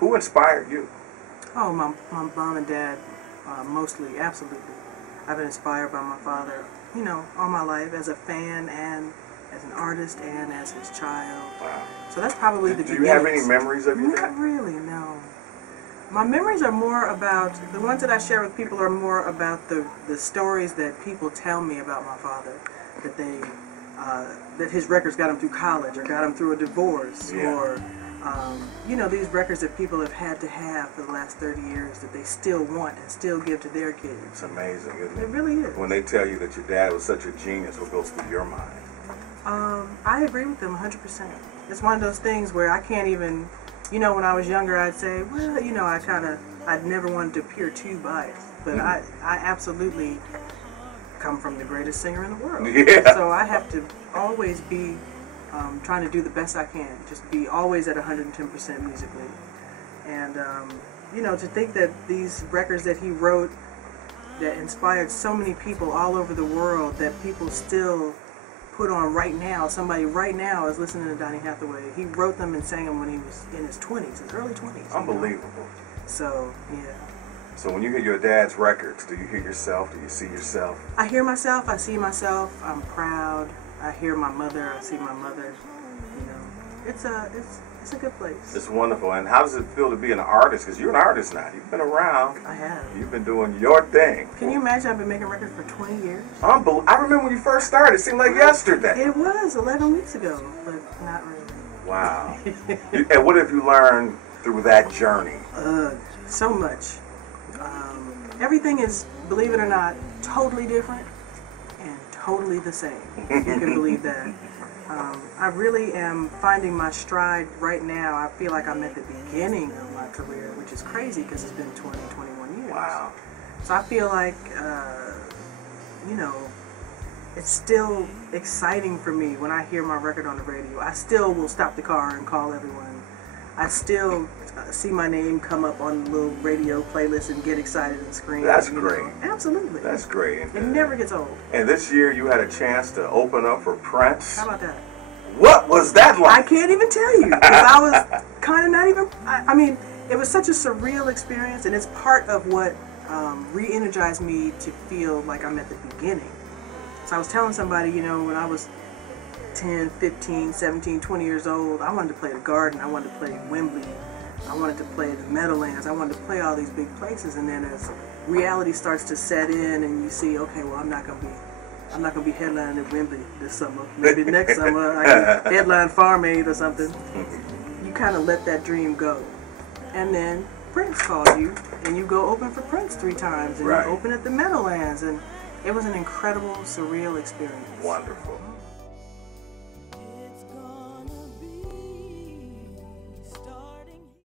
Who inspired you? Oh, my mom and dad, mostly, absolutely. I've been inspired by my father, you know, all my life as a fan and as an artist and as his child. Wow. So that's probably the beginnings. Do you have any memories of your dad? Not really, no. My memories are more about, the ones that I share with people are more about the stories that people tell me about my father, that they, that his records got him through college or got him through a divorce, or, you know, these records that people have had to have for the last 30 years that they still want and still give to their kids. It's amazing, isn't it? It really is. When they tell you that your dad was such a genius, what goes through your mind? I agree with them 100%. It's one of those things where I can't even, you know, when I was younger, I'd say, well, you know, I'd never wanted to appear too biased. But I absolutely come from the greatest singer in the world. Yeah. So I have to always be trying to do the best I can. Just be always at 110% musically. And, you know, to think that these records that he wrote that inspired so many people all over the world that people still put on right now. Somebody right now is listening to Lalah Hathaway. He wrote them and sang them when he was in his 20s, his early 20s. Unbelievable. You know? So, yeah. So when you hear your dad's records, do you hear yourself? Do you see yourself? I hear myself. I see myself. I'm proud. I hear my mother. I see my mother. You know, it's a good place. It's wonderful. And how does it feel to be an artist? Because you're an artist now. You've been around. I have. You've been doing your thing. Can you imagine? I've been making records for 20 years. I remember when you first started. It seemed like yesterday. It was 11 weeks ago, but not really. Wow. And what have you learned through that journey? So much. Everything is, believe it or not, totally different and totally the same. You can believe that. I really am finding my stride right now. I feel like I'm at the beginning of my career, which is crazy because it's been 20, 21 years. Wow. So I feel like, you know, it's still exciting for me when I hear my record on the radio. I still will stop the car and call everyone. I still see my name come up on the little radio playlist and get excited and scream. That's great. Absolutely. That's great. It never gets old. And this year you had a chance to open up for Prince. How about that? What was that like? I can't even tell you. 'Cause I was kind of not even, I mean, it was such a surreal experience, and it's part of what re-energized me to feel like I'm at the beginning. So I was telling somebody, you know, when I was 10, 15, 17, 20 years old, I wanted to play the Garden, I wanted to play Wembley, I wanted to play the Meadowlands, I wanted to play all these big places, and then as reality starts to set in and you see, okay, well, I'm not gonna be headlining at Wembley this summer. Maybe next summer I can headline Farm Aid or something. You kind of let that dream go. And then Prince calls you, and you go open for Prince 3 times, and you open at the Meadowlands, and it was an incredible, surreal experience. Wonderful.